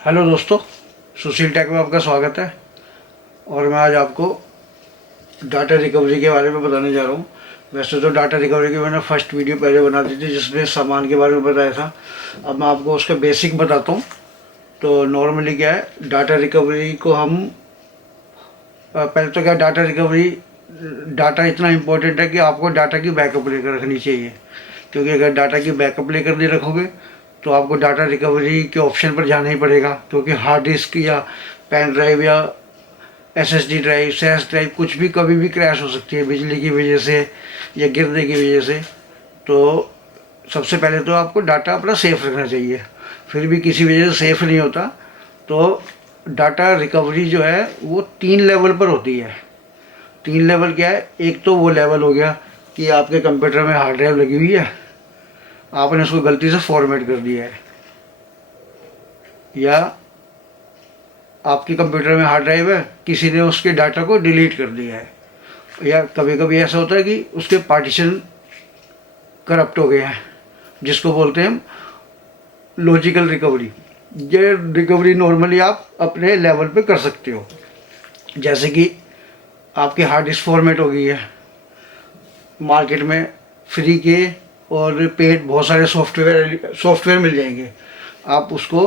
Hello दोस्तों, सुशील take में आपका स्वागत है। और मैं आज आपको डाटा रिकवरी के बारे में बताने जा रहा हूँ। वैसे तो डाटा रिकवरी की मैंने फर्स्ट वीडियो पहले बना दी थी जिसमें सामान के बारे में बताया था। अब मैं आपको उसका बेसिक बताता हूँ। तो नॉर्मली क्या है, डाटा रिकवरी को हम पहले तो क्या, डाटा रिकवरी, डाटा इतना इम्पोर्टेंट है कि आपको डाटा की बैकअप लेकर रखनी चाहिए। क्योंकि अगर डाटा की बैकअप लेकर नहीं रखोगे तो आपको डाटा रिकवरी के ऑप्शन पर जाना ही पड़ेगा। क्योंकि हार्ड डिस्क या पेन ड्राइव या एसएसडी ड्राइव, सेस ड्राइव, कुछ भी कभी भी क्रैश हो सकती है बिजली की वजह से या गिरने की वजह से। तो सबसे पहले तो आपको डाटा अपना सेफ रखना चाहिए। फिर भी किसी वजह से सेफ नहीं होता तो डाटा रिकवरी जो है वो 3 लेवल पर होती है। 3 लेवल क्या है, एक तो वो लेवल हो गया कि आपके कंप्यूटर में हार्ड ड्राइव लगी हुई है, आपने उसको गलती से फॉर्मेट कर दिया है, या आपके कंप्यूटर में हार्ड ड्राइव है, किसी ने उसके डाटा को डिलीट कर दिया है, या कभी कभी ऐसा होता है कि उसके पार्टीशन करप्ट हो गए हैं, जिसको बोलते हैं लॉजिकल रिकवरी। ये रिकवरी नॉर्मली आप अपने लेवल पे कर सकते हो। जैसे कि आपकी हार्ड डिस्क फॉर्मेट हो गई है, मार्केट में फ्री के और पेड बहुत सारे सॉफ्टवेयर मिल जाएंगे, आप उसको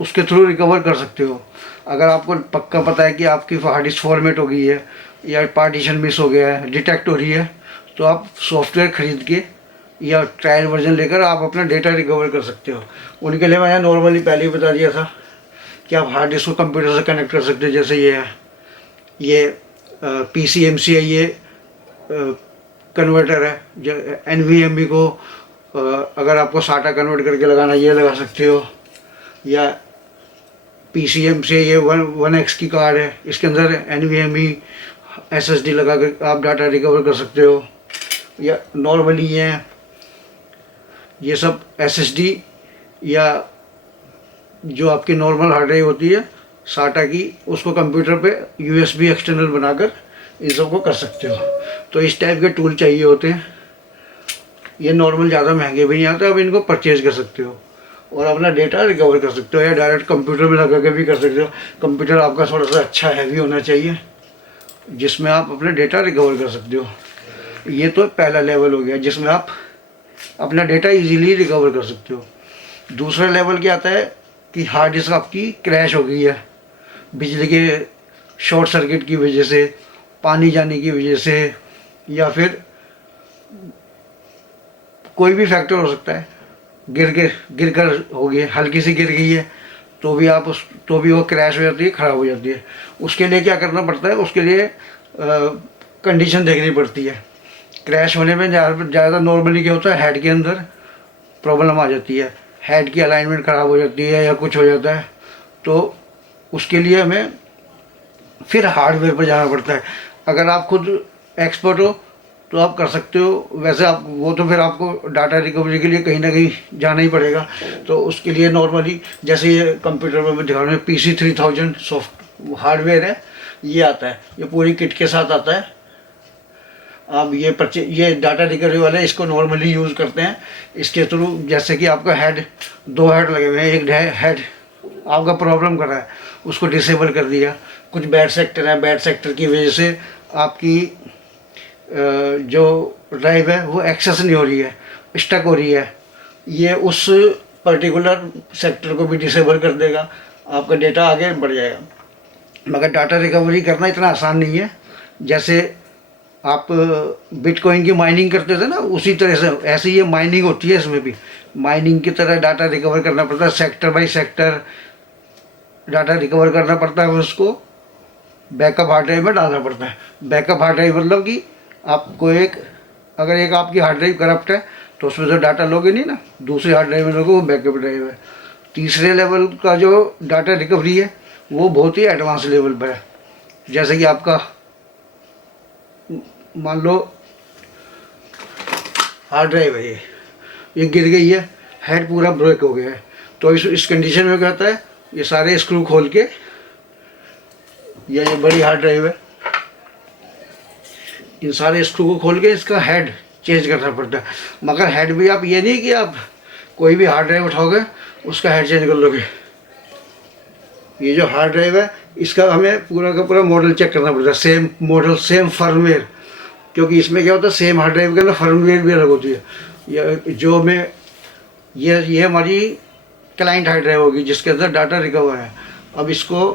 उसके थ्रू रिकवर कर सकते हो। अगर आपको पक्का पता है कि आपकी हार्ड डिस्क फॉर्मेट हो गई है या पार्टीशन मिस हो गया है, डिटेक्ट हो रही है, तो आप सॉफ्टवेयर खरीद के या ट्रायल वर्जन लेकर आप अपना डेटा रिकवर कर सकते हो। उनके लिए मैंने नॉर्मली पहले ही बता दिया था कि आप हार्ड डिस्क को कंप्यूटर से कनेक्ट कर सकते हो। जैसे ये है, ये PCMC है, ये कन्वर्टर है। जो NVMe को अगर आपको SATA कन्वर्ट करके लगाना, ये लगा सकते हो। या PCMC ये 1X की कार्ड है, इसके अंदर NVMe SSD लगा कर आप डाटा रिकवर कर सकते हो। या नॉर्मली ये सब SSD या जो आपकी नॉर्मल हार्ड ड्राइव होती है SATA की, उसको कंप्यूटर पे USB एक्सटर्नल बनाकर इन सब को कर सकते हो। तो इस टाइप के टूल चाहिए होते हैं। ये नॉर्मल ज़्यादा महंगे भी नहीं आते, आप इनको परचेज कर सकते हो और अपना डेटा रिकवर कर सकते हो, या डायरेक्ट कंप्यूटर में लगा के भी कर सकते हो। कंप्यूटर आपका थोड़ा सा अच्छा हैवी होना चाहिए जिसमें आप अपना डेटा रिकवर कर सकते हो। ये तो पहला लेवल हो गया जिसमें आप अपना डेटा इजीली रिकवर कर सकते हो। दूसरा लेवल क्या आता है कि हार्ड डिस्क आपकी क्रैश हो गई है बिजली के शॉर्ट सर्किट की वजह से, पानी जाने की वजह से, या फिर कोई भी फैक्टर हो सकता है, गिर कर हो गई, हल्की सी गिर गई है तो भी वो क्रैश हो जाती है, ख़राब हो जाती है। उसके लिए क्या करना पड़ता है, उसके लिए कंडीशन देखनी पड़ती है। क्रैश होने में ज़्यादा नॉर्मली क्या होता है, हेड के अंदर प्रॉब्लम आ जाती है, हेड की अलाइनमेंट ख़राब हो जाती है या कुछ हो जाता है। तो उसके लिए हमें फिर हार्डवेयर पर जाना पड़ता है। अगर आप खुद एक्सपर्ट हो तो आप कर सकते हो, वैसे आप वो तो फिर आपको डाटा रिकवरी के लिए कहीं ना कहीं जाना ही पड़ेगा। तो उसके लिए नॉर्मली जैसे ये कंप्यूटर में दिखा रहे हैं, PC3000 सॉफ्ट हार्डवेयर है, ये आता है, ये पूरी किट के साथ आता है। आप ये डाटा रिकवरी वाले इसको नॉर्मली यूज़ करते हैं। इसके थ्रू जैसे कि आपका दो हेड लगे हुए हैं, एक हेड आपका प्रॉब्लम कर रहा है, उसको डिसेबल कर दिया। कुछ बैड सेक्टर है, बैड सेक्टर की वजह से आपकी जो ड्राइव है वो एक्सेस नहीं हो रही है, स्टक हो रही है, ये उस पर्टिकुलर सेक्टर को भी डिसेबल कर देगा, आपका डेटा आगे बढ़ जाएगा। मगर डाटा रिकवरी करना इतना आसान नहीं है। जैसे आप बिटकॉइन की माइनिंग करते थे ना, उसी तरह से ऐसे ये माइनिंग होती है। इसमें भी माइनिंग की तरह डाटा रिकवर करना पड़ता है, sector by sector data recover करना पड़ता है, उसको बैकअप हार्ड ड्राइव में डालना पड़ता है। बैकअप हार्ड ड्राइव मतलब कि आपको अगर एक आपकी हार्ड ड्राइव करप्ट है तो उसमें तो डाटा लोगे नहीं ना, दूसरी हार्ड ड्राइव में लोगे, वो बैकअप ड्राइव है। तीसरे लेवल का जो डाटा रिकवरी है वो बहुत ही एडवांस लेवल पर है। जैसे कि आपका मान लो हार्ड ड्राइव है, ये गिर गई है, हेड पूरा ब्रेक हो गया है, तो इस कंडीशन में क्या होता है, ये सारे स्क्रू खोल के, या ये बड़ी हार्ड ड्राइव है, इन सारे स्क्रू को खोल के इसका हेड चेंज करना पड़ता है। मगर हेड भी आप ये नहीं कि आप कोई भी हार्ड ड्राइव उठाओगे उसका हेड चेंज कर लोगे। ये जो हार्ड ड्राइव है इसका हमें पूरा का पूरा मॉडल चेक करना पड़ता है, सेम मॉडल सेम फर्मवेयर, क्योंकि इसमें क्या होता है सेम हार्ड ड्राइव के अंदर फर्मवेयर भी अलग होती है। जो मैं ये हमारी क्लाइंट हार्ड ड्राइव होगी जिसके अंदर डाटा रिकवर है। अब इसको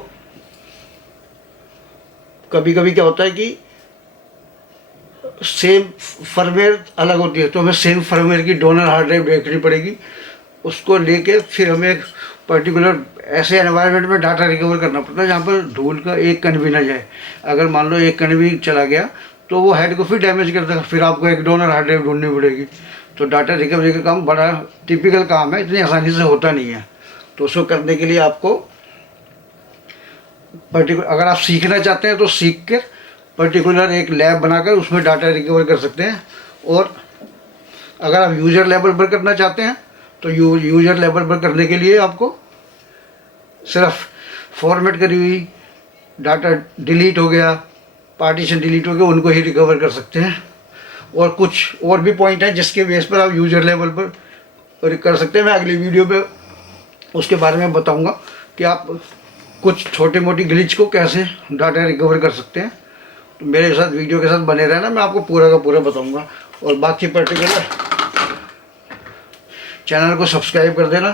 कभी कभी क्या होता है कि सेम फर्मवेयर अलग होती है, तो हमें सेम फर्मवेयर की डोनर हार्ड ड्राइव देखनी पड़ेगी। उसको लेके फिर हमें एक पर्टिकुलर ऐसे एनवायरनमेंट में डाटा रिकवर करना पड़ता है जहाँ पर धूल का एक कण भी ना जाए। अगर मान लो एक कण भी चला गया तो वो हेड को फिर डैमेज कर देगा, फिर आपको एक डोनर हार्ड ड्राइव ढूंढनी पड़ेगी। तो डाटा रिकवरी का काम बड़ा टिपिकल काम है, इतनी आसानी से होता नहीं है। तो उसको करने के लिए आपको पर्टिकुलर, अगर आप सीखना चाहते हैं तो सीख कर पर्टिकुलर एक लैब बनाकर उसमें डाटा रिकवर कर सकते हैं। और अगर आप यूज़र लेवल पर करना चाहते हैं तो यूज़र लेवल पर करने के लिए आपको सिर्फ फॉर्मेट करी हुई डाटा डिलीट हो गया, पार्टीशन डिलीट हो गया, उनको ही रिकवर कर सकते हैं। और कुछ और भी पॉइंट हैं जिसके बेस पर आप यूज़र लेवल पर कर सकते हैं। मैं अगली वीडियो पे उसके बारे में बताऊंगा कि आप कुछ छोटे मोटी ग्लिच को कैसे डाटा रिकवर कर सकते हैं। तो मेरे साथ वीडियो के साथ बने रहना, मैं आपको पूरा का पूरा बताऊंगा। और बाकी पर्टिकुलर चैनल को सब्सक्राइब कर देना।